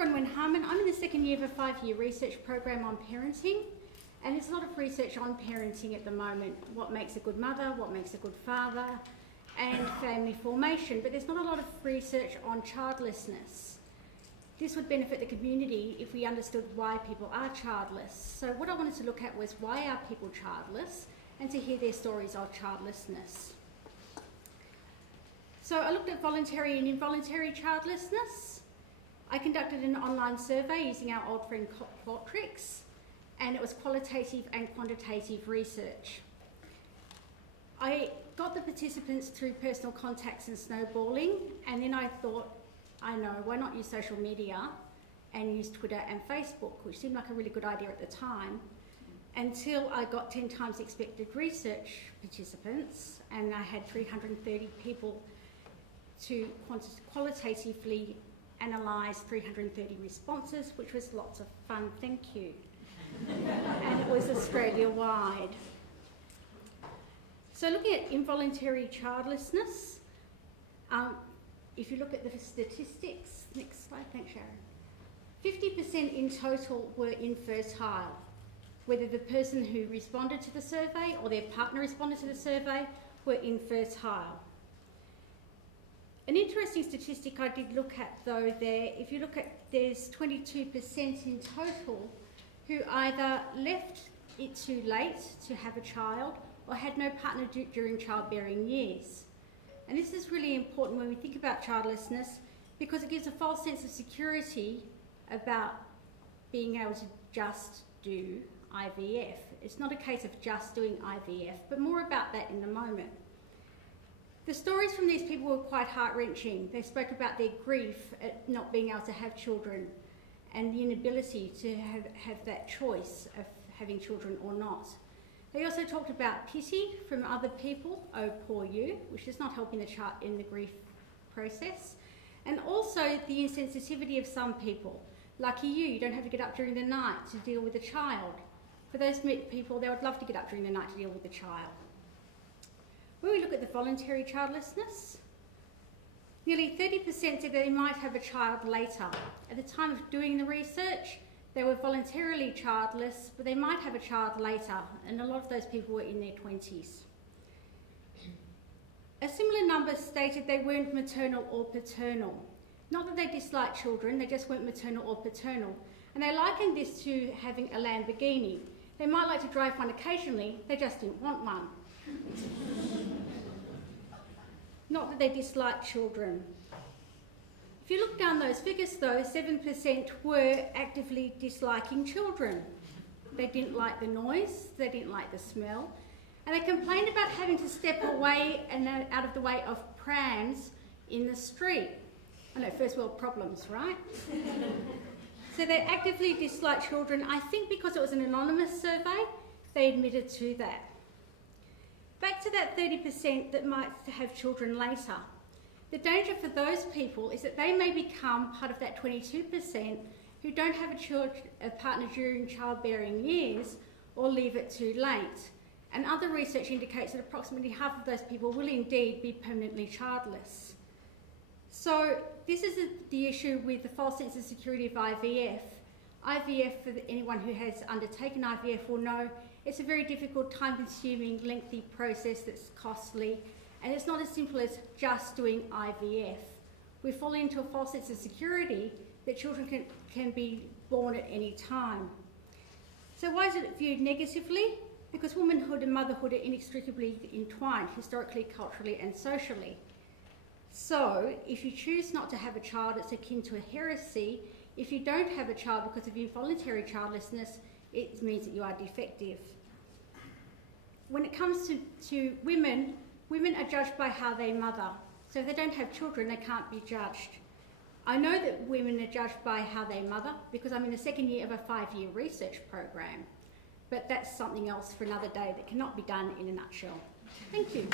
Bronwyn Harman. I'm in the second year of a 5-year research program on parenting, and there's a lot of research on parenting at the moment. What makes a good mother, what makes a good father, and family formation, but there's not a lot of research on childlessness. This would benefit the community if we understood why people are childless. So what I wanted to look at was why are people childless, and to hear their stories of childlessness. So I looked at voluntary and involuntary childlessness. I conducted an online survey using our old friend Qualtrics, and it was qualitative and quantitative research. I got the participants through personal contacts and snowballing, and then I thought, I know, why not use social media and use Twitter and Facebook, which seemed like a really good idea at the time, until I got 10 times expected research participants, and I had 330 people to qualitatively analyse 330 responses, which was lots of fun, thank you. And it was Australia-wide. So looking at involuntary childlessness, if you look at the statistics, next slide, thanks Sharon, 50% in total were infertile, whether the person who responded to the survey or their partner responded to the survey were infertile. An interesting statistic I did look at though there, if you look at, there's 22% in total who either left it too late to have a child or had no partner during childbearing years. And this is really important when we think about childlessness, because it gives a false sense of security about being able to just do IVF. It's not a case of just doing IVF, but more about that in a moment. The stories from these people were quite heart-wrenching. They spoke about their grief at not being able to have children and the inability to have that choice of having children or not. They also talked about pity from other people, oh poor you, which is not helping the child in the grief process, and also the insensitivity of some people. Lucky you don't have to get up during the night to deal with a child. For those people, they would love to get up during the night to deal with the child. When we look at the voluntary childlessness, nearly 30% said they might have a child later. At the time of doing the research, they were voluntarily childless, but they might have a child later, and a lot of those people were in their 20s. A similar number stated they weren't maternal or paternal. Not that they disliked children, they just weren't maternal or paternal. And they likened this to having a Lamborghini. They might like to drive one occasionally, they just didn't want one. Not that they disliked children. If you look down those figures though, 7% were actively disliking children. They didn't like the noise, they didn't like the smell, and they complained about having to step away and out of the way of prams in the street. I know, first world problems, right? So they actively disliked children. I think because it was an anonymous survey, they admitted to that. Back to that 30% that might have children later. The danger for those people is that they may become part of that 22% who don't have a partner during childbearing years or leave it too late. And other research indicates that approximately half of those people will indeed be permanently childless. So this is the issue with the false sense of security of IVF. IVF, for anyone who has undertaken IVF will know, it's a very difficult, time-consuming, lengthy process that's costly, and it's not as simple as just doing IVF. We fall into a false sense of security that children can be born at any time. So why is it viewed negatively? Because womanhood and motherhood are inextricably entwined, historically, culturally, and socially. So if you choose not to have a child, it's akin to a heresy. If you don't have a child because of involuntary childlessness, it means that you are defective. When it comes to women, women are judged by how they mother. So if they don't have children, they can't be judged. I know that women are judged by how they mother because I'm in the second year of a 5-year research program. But that's something else for another day that cannot be done in a nutshell. Thank you.